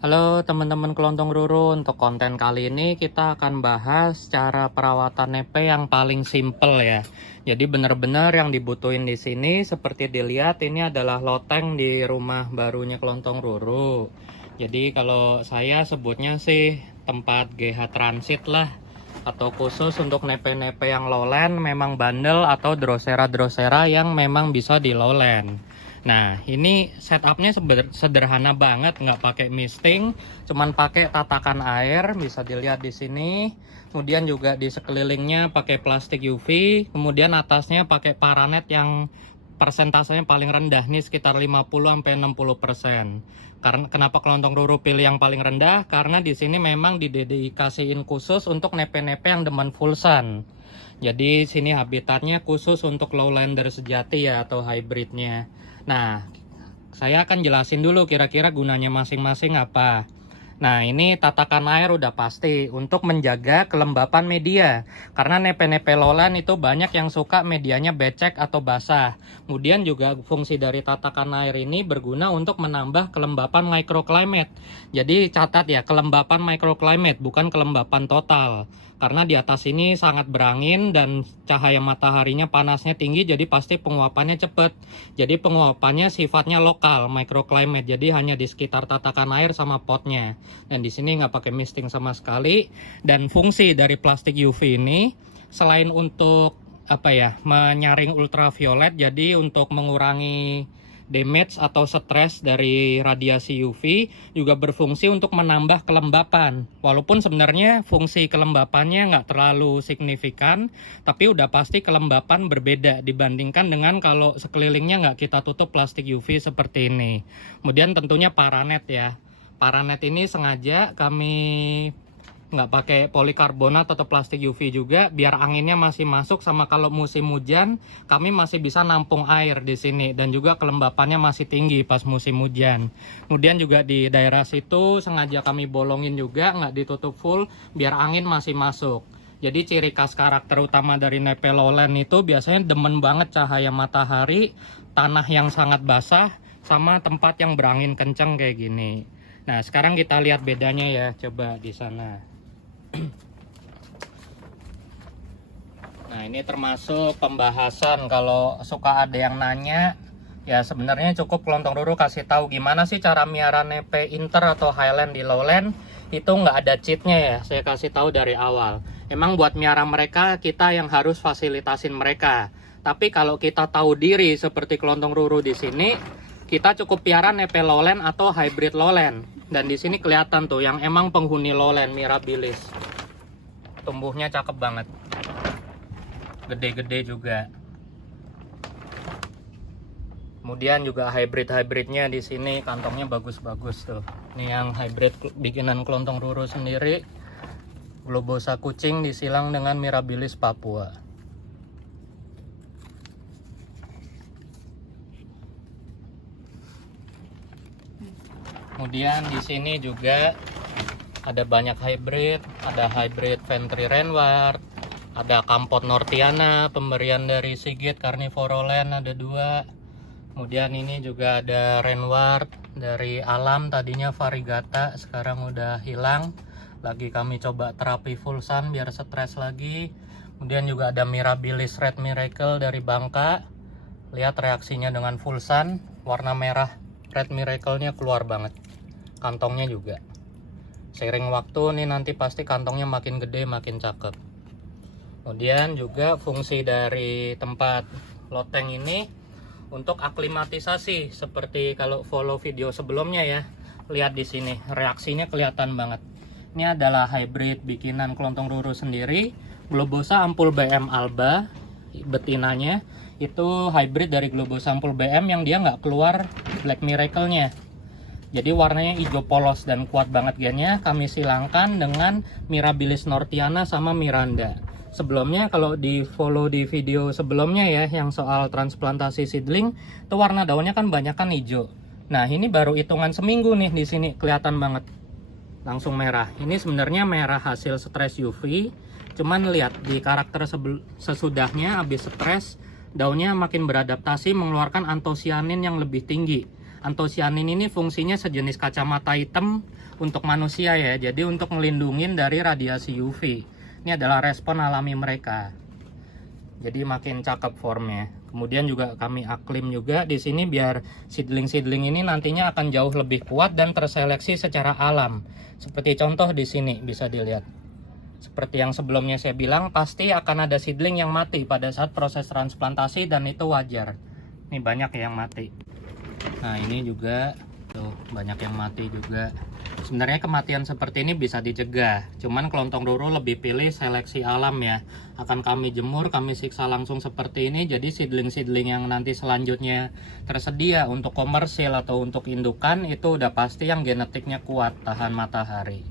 Halo teman-teman kelontong ruru, untuk konten kali ini kita akan bahas cara perawatan nepe yang paling simple ya. Jadi benar-benar yang dibutuhin di sini seperti dilihat ini adalah loteng di rumah barunya kelontong ruru. Jadi kalau saya sebutnya sih tempat GH Transit lah, atau khusus untuk nepe-nepe yang lowland memang bandel atau drosera-drosera yang memang bisa di lowland. Nah, ini setupnya sederhana banget, nggak pakai misting, cuman pakai tatakan air, bisa dilihat di sini. Kemudian juga di sekelilingnya pakai plastik UV, kemudian atasnya pakai paranet yang persentasenya paling rendah nih sekitar 50-60%. Karena kenapa kelontong ruru pilih yang paling rendah? Karena di sini memang didedikasiin khusus untuk nepe-nepe yang demen full sun. Jadi sini habitatnya khusus untuk lowlander sejati ya, atau hybridnya. Nah, saya akan jelasin dulu kira-kira gunanya masing-masing apa. Nah, ini tatakan air udah pasti untuk menjaga kelembapan media. Karena nepe-nepe lowland itu banyak yang suka medianya becek atau basah. Kemudian juga fungsi dari tatakan air ini berguna untuk menambah kelembapan microclimate. Jadi catat ya, kelembapan microclimate bukan kelembapan total. Karena di atas ini sangat berangin dan cahaya mataharinya panasnya tinggi, jadi pasti penguapannya cepat. Jadi penguapannya sifatnya lokal, microclimate. Jadi hanya di sekitar tatakan air sama potnya. Dan di sini nggak pakai misting sama sekali. Dan fungsi dari plastik UV ini selain untuk menyaring ultraviolet, jadi untuk mengurangi damage atau stres dari radiasi UV, juga berfungsi untuk menambah kelembapan. Walaupun sebenarnya fungsi kelembapannya nggak terlalu signifikan, tapi udah pasti kelembapan berbeda dibandingkan dengan kalau sekelilingnya nggak kita tutup plastik UV seperti ini. Kemudian tentunya paranet ya. Paranet ini sengaja kami nggak pakai polikarbonat atau plastik UV juga, biar anginnya masih masuk, sama kalau musim hujan kami masih bisa nampung air di sini, dan juga kelembapannya masih tinggi pas musim hujan. Kemudian juga di daerah situ sengaja kami bolongin juga, nggak ditutup full biar angin masih masuk. Jadi ciri khas karakter utama dari nepe lowland itu biasanya demen banget cahaya matahari, tanah yang sangat basah, sama tempat yang berangin kencang kayak gini. Nah, sekarang kita lihat bedanya ya, coba di sana. Nah, ini termasuk pembahasan kalau suka ada yang nanya. Ya sebenarnya cukup kelontong ruru kasih tahu gimana sih cara miara nepe inter atau highland di lowland. Itu nggak ada cheatnya ya, saya kasih tahu dari awal. Emang buat miara mereka kita yang harus fasilitasin mereka. Tapi kalau kita tahu diri seperti kelontong ruru di sini, kita cukup piara nepe lowland atau hybrid lowland. Dan di sini kelihatan tuh yang emang penghuni lowland, mirabilis. Tumbuhnya cakep banget. Gede-gede juga. Kemudian juga hybrid-hybridnya di sini kantongnya bagus-bagus tuh. Ini yang hybrid bikinan kelontong ruru sendiri. Globosa kucing disilang dengan mirabilis Papua. Kemudian di sini juga ada banyak hybrid, ada hybrid Ventri Renward, ada Kampot Nortiana, pemberian dari Sigit Carnivoroland ada 2. Kemudian ini juga ada Renward dari Alam, tadinya Variegata, sekarang udah hilang. Lagi kami coba terapi full sun biar stres lagi. Kemudian juga ada Mirabilis Red Miracle dari Bangka. Lihat reaksinya dengan full sun, warna merah Red Miracle-nya keluar banget. Kantongnya juga. Seiring waktu nih nanti pasti kantongnya makin gede, makin cakep. Kemudian juga fungsi dari tempat loteng ini untuk aklimatisasi, seperti kalau follow video sebelumnya ya. Lihat di sini reaksinya kelihatan banget. Ini adalah hybrid bikinan kelontong ruru sendiri, Globosa Ampul BM Alba, betinanya itu hybrid dari Globosa Ampul BM yang dia nggak keluar Black Miracle-nya. Jadi warnanya hijau polos dan kuat banget gennya. Kami silangkan dengan Mirabilis Nortiana sama Miranda. Sebelumnya kalau di follow di video sebelumnya ya, yang soal transplantasi seedling, itu warna daunnya kan banyak kan hijau. Nah, ini baru hitungan seminggu nih, di sini kelihatan banget langsung merah. Ini sebenarnya merah hasil stres UV. Cuman lihat di karakter sesudahnya habis stres, daunnya makin beradaptasi mengeluarkan antosianin yang lebih tinggi. Antosianin ini fungsinya sejenis kacamata hitam untuk manusia ya. Jadi untuk melindungi dari radiasi UV. Ini adalah respon alami mereka. Jadi makin cakep formnya. Kemudian juga kami aklim juga di sini biar seedling-seedling ini nantinya akan jauh lebih kuat dan terseleksi secara alam. Seperti contoh di sini bisa dilihat. Seperti yang sebelumnya saya bilang, pasti akan ada seedling yang mati pada saat proses transplantasi dan itu wajar. Ini banyak yang mati. Nah, ini juga tuh banyak yang mati juga. Sebenarnya kematian seperti ini bisa dicegah. Cuman kelontong roro lebih pilih seleksi alam ya. Akan kami jemur, kami siksa langsung seperti ini. Jadi seedling-seedling yang nanti selanjutnya tersedia untuk komersil atau untuk indukan itu udah pasti yang genetiknya kuat, tahan matahari.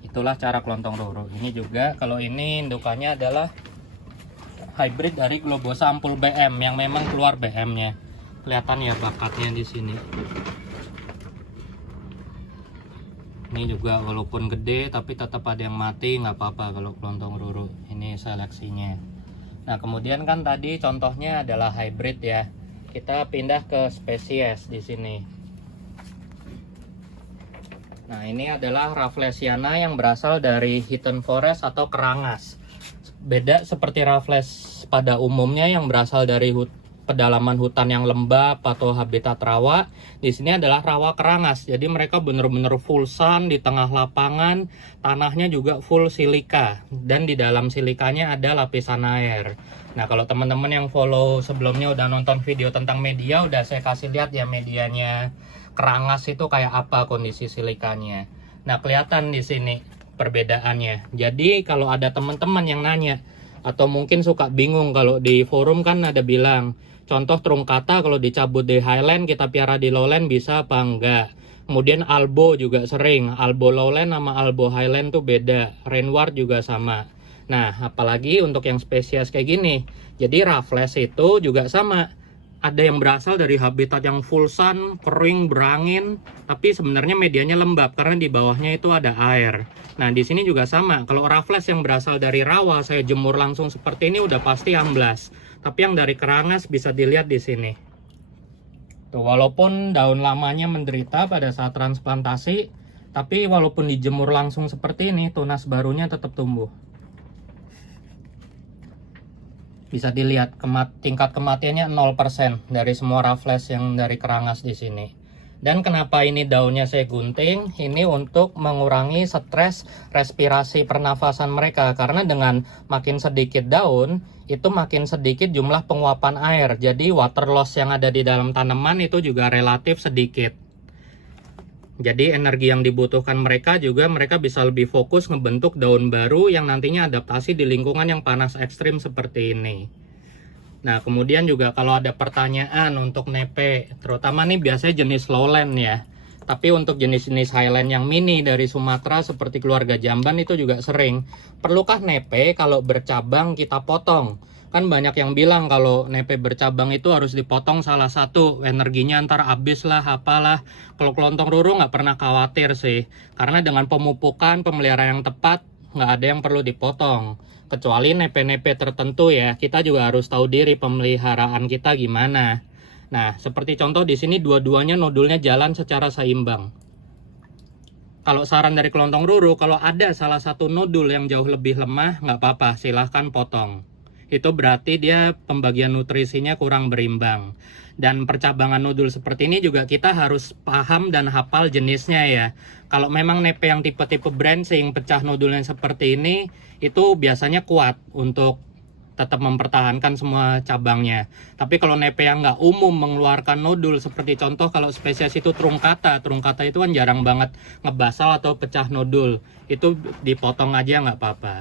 Itulah cara kelontong roro. Ini juga kalau ini indukannya adalah hybrid dari Globosa ampul BM yang memang keluar BM-nya. Kelihatan ya bakatnya di sini. Ini juga walaupun gede tapi tetap ada yang mati, nggak apa-apa kalau kelontong roro. Ini seleksinya. Nah kemudian kan tadi contohnya adalah hybrid ya. Kita pindah ke spesies di sini. Nah ini adalah Rafflesiana yang berasal dari Heaton Forest atau kerangas. Beda seperti Raffles pada umumnya yang berasal dari pedalaman hutan yang lembab atau habitat rawa. Di sini adalah rawa kerangas. Jadi mereka benar-benar full sun di tengah lapangan. Tanahnya juga full silika dan di dalam silikanya ada lapisan air. Nah, kalau teman-teman yang follow sebelumnya udah nonton video tentang media, udah saya kasih lihat ya medianya kerangas itu kayak apa kondisi silikanya. Nah, kelihatan di sini perbedaannya. Jadi, kalau ada teman-teman yang nanya atau mungkin suka bingung kalau di forum kan ada bilang contoh truncata kalau dicabut di highland kita piara di lowland bisa apa enggak. Kemudian albo juga sering. Albo lowland sama albo highland tuh beda. Rainward juga sama. Nah, apalagi untuk yang spesies kayak gini. Jadi Raffles itu juga sama. Ada yang berasal dari habitat yang full sun, kering, berangin, tapi sebenarnya medianya lembab karena di bawahnya itu ada air. Nah, di sini juga sama. Kalau Raffles yang berasal dari rawa, saya jemur langsung seperti ini udah pasti amblas. Tapi yang dari kerangas bisa dilihat di sini. Tuh, walaupun daun lamanya menderita pada saat transplantasi, tapi walaupun dijemur langsung seperti ini, tunas barunya tetap tumbuh. Bisa dilihat tingkat kematiannya 0% dari semua Raffles yang dari kerangas di sini. Dan kenapa ini daunnya saya gunting? Ini untuk mengurangi stres respirasi pernafasan mereka. Karena dengan makin sedikit daun, itu makin sedikit jumlah penguapan air. Jadi water loss yang ada di dalam tanaman itu juga relatif sedikit. Jadi energi yang dibutuhkan mereka juga mereka bisa lebih fokus ngebentuk daun baru yang nantinya adaptasi di lingkungan yang panas ekstrim seperti ini. Nah, kemudian juga kalau ada pertanyaan untuk nepe, terutama nih biasanya jenis lowland ya. Tapi untuk jenis-jenis highland yang mini dari Sumatera seperti keluarga jamban itu juga sering. Perlukah nepe kalau bercabang kita potong? Kan banyak yang bilang kalau nepe bercabang itu harus dipotong salah satu, energinya ntar habis lah, apalah. Kalau kelontong roro nggak pernah khawatir sih. Karena dengan pemupukan, pemeliharaan yang tepat, nggak ada yang perlu dipotong. Kecuali nepe-nepe tertentu ya, kita juga harus tahu diri pemeliharaan kita gimana. Nah, seperti contoh di sini dua-duanya nodulnya jalan secara seimbang. Kalau saran dari kelontong roro, kalau ada salah satu nodul yang jauh lebih lemah, nggak apa-apa, silahkan potong. Itu berarti dia pembagian nutrisinya kurang berimbang. Dan percabangan nodul seperti ini juga kita harus paham dan hafal jenisnya ya. Kalau memang nepe yang tipe-tipe branching, pecah nodulnya seperti ini, itu biasanya kuat untuk tetap mempertahankan semua cabangnya. Tapi kalau nepe yang nggak umum mengeluarkan nodul, seperti contoh kalau spesies itu truncata itu kan jarang banget ngebasal atau pecah nodul. Itu dipotong aja nggak apa-apa.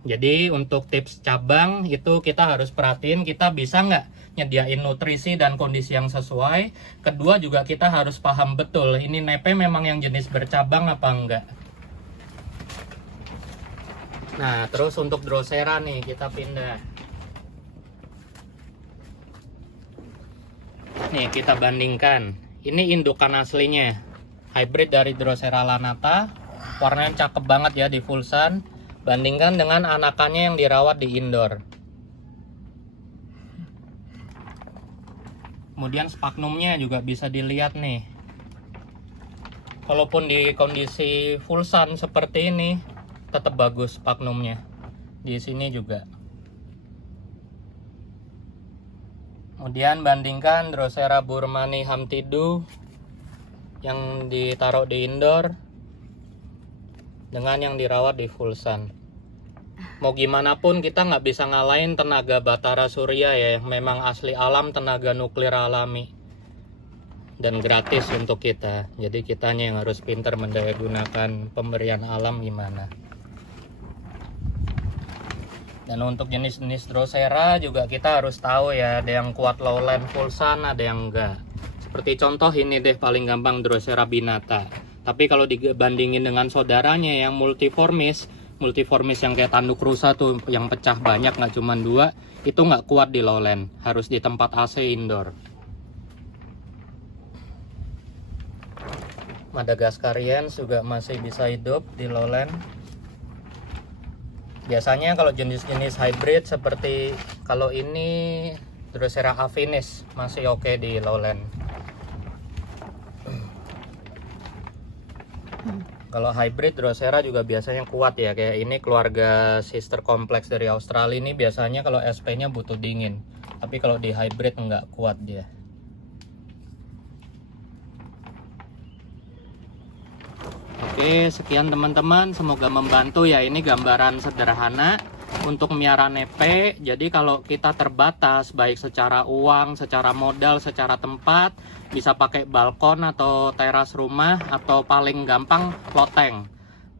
Jadi untuk tips cabang itu kita harus perhatiin kita bisa nggak nyediain nutrisi dan kondisi yang sesuai. Kedua juga kita harus paham betul ini nepe memang yang jenis bercabang apa enggak. Nah terus untuk Drosera nih kita pindah. Nih kita bandingkan. Ini indukan aslinya. Hybrid dari Drosera lanata. Warnanya cakep banget ya di full sun. Bandingkan dengan anakannya yang dirawat di indoor. Kemudian spaknumnya juga bisa dilihat nih. Walaupun di kondisi full sun seperti ini, tetap bagus spaknumnya. Di sini juga. Kemudian bandingkan Drosera burmani Hamtidu yang ditaruh di indoor dengan yang dirawat di full sun. Mau gimana pun kita nggak bisa ngalahin tenaga batara surya ya, yang memang asli alam, tenaga nuklir alami dan gratis untuk kita. Jadi kitanya yang harus pintar mendayagunakan pemberian alam gimana. Dan untuk jenis-jenis Drosera juga kita harus tahu ya, ada yang kuat lowland full sun, ada yang enggak. Seperti contoh ini deh paling gampang, Drosera binata. Tapi kalau dibandingin dengan saudaranya yang multiformis yang kayak tanduk rusa tuh yang pecah banyak, nggak cuma 2, itu nggak kuat di lowland, harus di tempat AC indoor. Madagascarians juga masih bisa hidup di lowland. Biasanya kalau jenis-jenis hybrid seperti kalau ini Drosera afinis masih oke di lowland. Kalau hybrid Drosera juga biasanya kuat ya, kayak ini keluarga sister kompleks dari Australia ini biasanya kalau SP-nya butuh dingin. Tapi kalau di hybrid nggak kuat dia. Oke, sekian teman-teman, semoga membantu ya. Ini gambaran sederhana untuk melihara nepe. Jadi kalau kita terbatas baik secara uang, secara modal, secara tempat, bisa pakai balkon atau teras rumah, atau paling gampang loteng.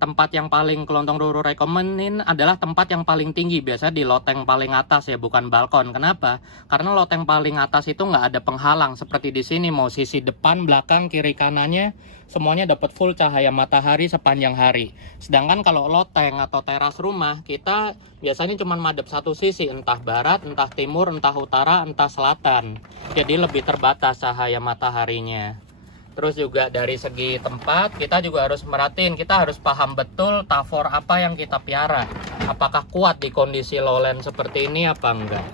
Tempat yang paling Kelontong Roro rekomenin adalah tempat yang paling tinggi, biasanya di loteng paling atas ya, bukan balkon. Kenapa? Karena loteng paling atas itu nggak ada penghalang seperti di sini, mau sisi depan, belakang, kiri kanannya semuanya dapat full cahaya matahari sepanjang hari. Sedangkan kalau loteng atau teras rumah, kita biasanya cuma madep satu sisi, entah barat, entah timur, entah utara, entah selatan. Jadi lebih terbatas cahaya mataharinya. Terus juga dari segi tempat, kita juga harus merhatiin, kita harus paham betul tafor apa yang kita piara. Apakah kuat di kondisi lowland seperti ini apa enggak.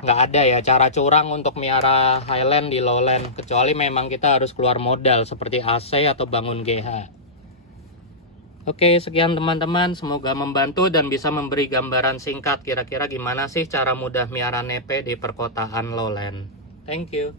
Nggak ada ya cara curang untuk miara highland di lowland, kecuali memang kita harus keluar modal seperti AC atau bangun GH. Oke, sekian teman-teman, semoga membantu dan bisa memberi gambaran singkat kira-kira gimana sih cara mudah miara nepe di perkotaan lowland. Thank you.